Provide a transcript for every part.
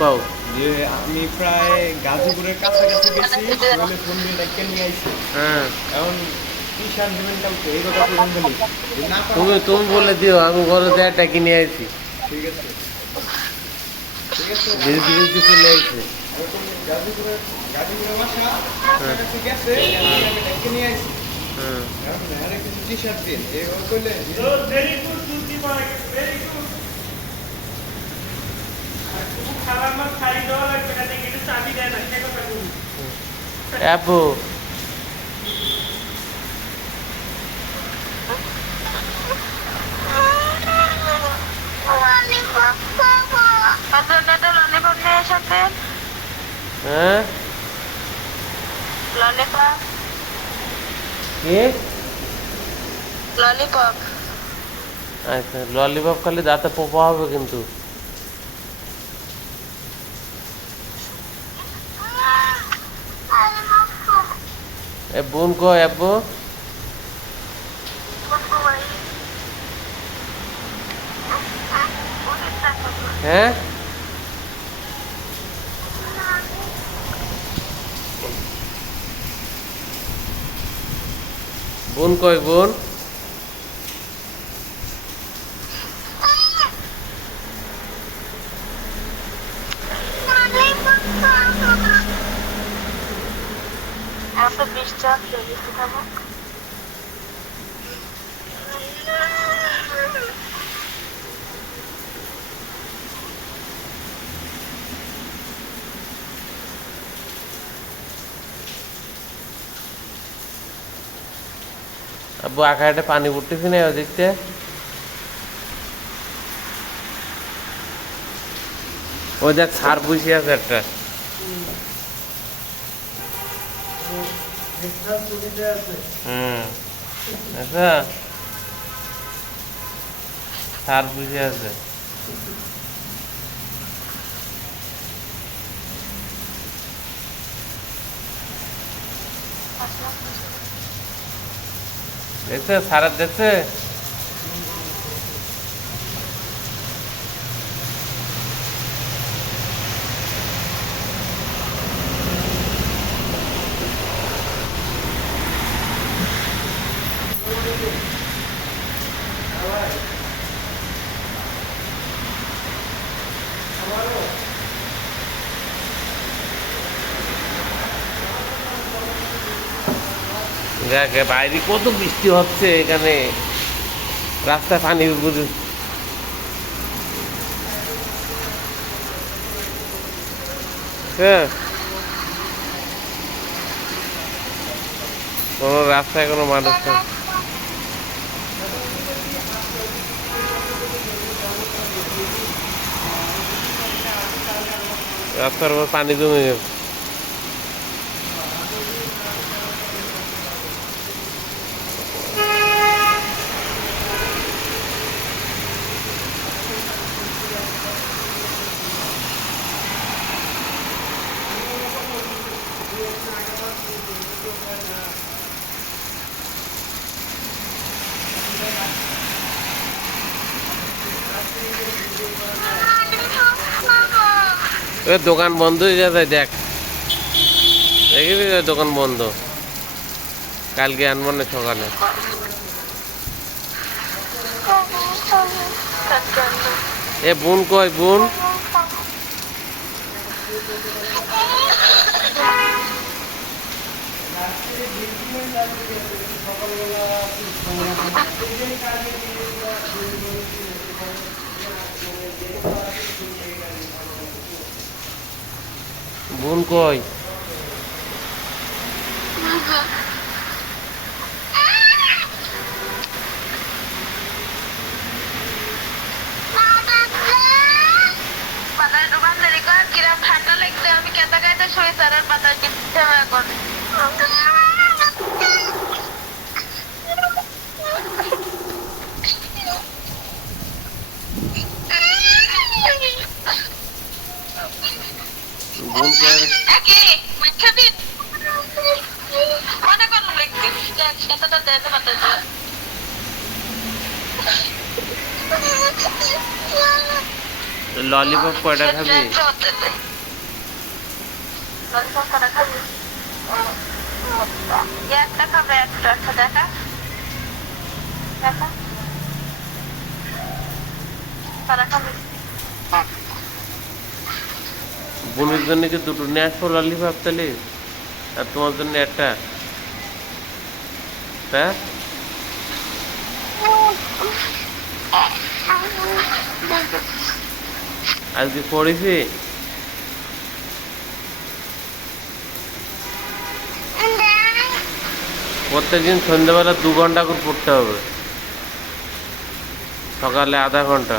কও। যে আমি প্রায় গাজীপুরের কাছাকাছি গেছি, বলে ফোন দিয়ে ডাক্তার নিয়ে আইছি। হ্যাঁ, এখন টি শার্ট দেবেন কালকে, এই কথা প্রথম বলি। যদি না পারেন তুমি তাহলে তুমি বলে দিও, আমি ঘরে দেয় টাকি নিয়ে আইছি। ঠিক আছে, ঠিক আছে। ধীরে ধীরে ধীরে চলে আইছে। এখন গাজীপুরের বাসা হ্যাঁ, কাছাকাছি গেছে, আমি আগে ডাক্তার নিয়ে আইছি। হ্যাঁ। এখন হ্যাঁ কিছু টি শার্ট দিন, এইভাবে করলে অ্যাপু, হ্যাঁ ললিপপ কি? ললিপপ আচ্ছা, ললিপপ খালি দাঁতে পোপা হবে কিন্তু। এ বোন কয় আব্বু? হ্যাঁ, বোন কয় বোন? একটা 20টা বেশি খাবো। আব্বু আখায়াটে পানি পড়তেছি না দেখতে। ওই দেখ সার বসে আছে একটা। হুম, আচ্ছা, সার বসে আছে। দেখছে সারার দেখছে। দেখ বাইরে কত বৃষ্টি হচ্ছে, এখানে রাস্তায় পানি বুঝে। হ্যাঁ, কোনো রাস্তায় কোনো মানুষ নেই। রাস্তার উপর পানি জমে গেছে। দোকান বন্ধ হয়ে যায়, দেখ দেখবি দোকান বন্ধ। কালকে আনবো না সকালে। এ বোন কয় বোন? বোন কয়? বাতাস দোকান দেরি কর, কিরম ঠান্ডা লাগছে। আমি কেতা গাইতে শুই স্যার, আর বাতাস দিচ্ছে এখন। বোন কয়? একই মিঠা দিন মনে করলাম লিখতে কেতাটা দেয় বাতাস ললিপপ কয়টা খাবি? ললিপপ কটা খাবি? একটা খাবে, একটা একটা দেখা দেখা কটা খাবি? বোনের জন্য কি দুটো নিয়ে আসবো ললিপপ তাহলে? আর তোমার জন্য একটা? হ্যাঁ, আজকে পড়েছি। প্রত্যেকদিন সন্ধ্যাবেলা 2 ঘন্টা করে পড়তে হবে। সকালে আধা ঘন্টা,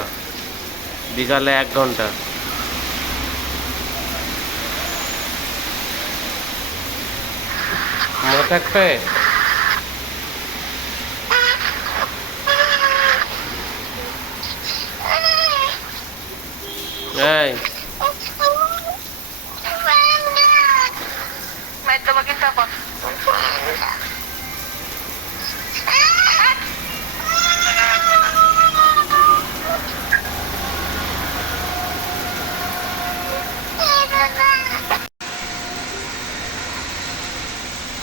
বিকালে 1 ঘন্টা। মনে থাকবে? এই তোমাকে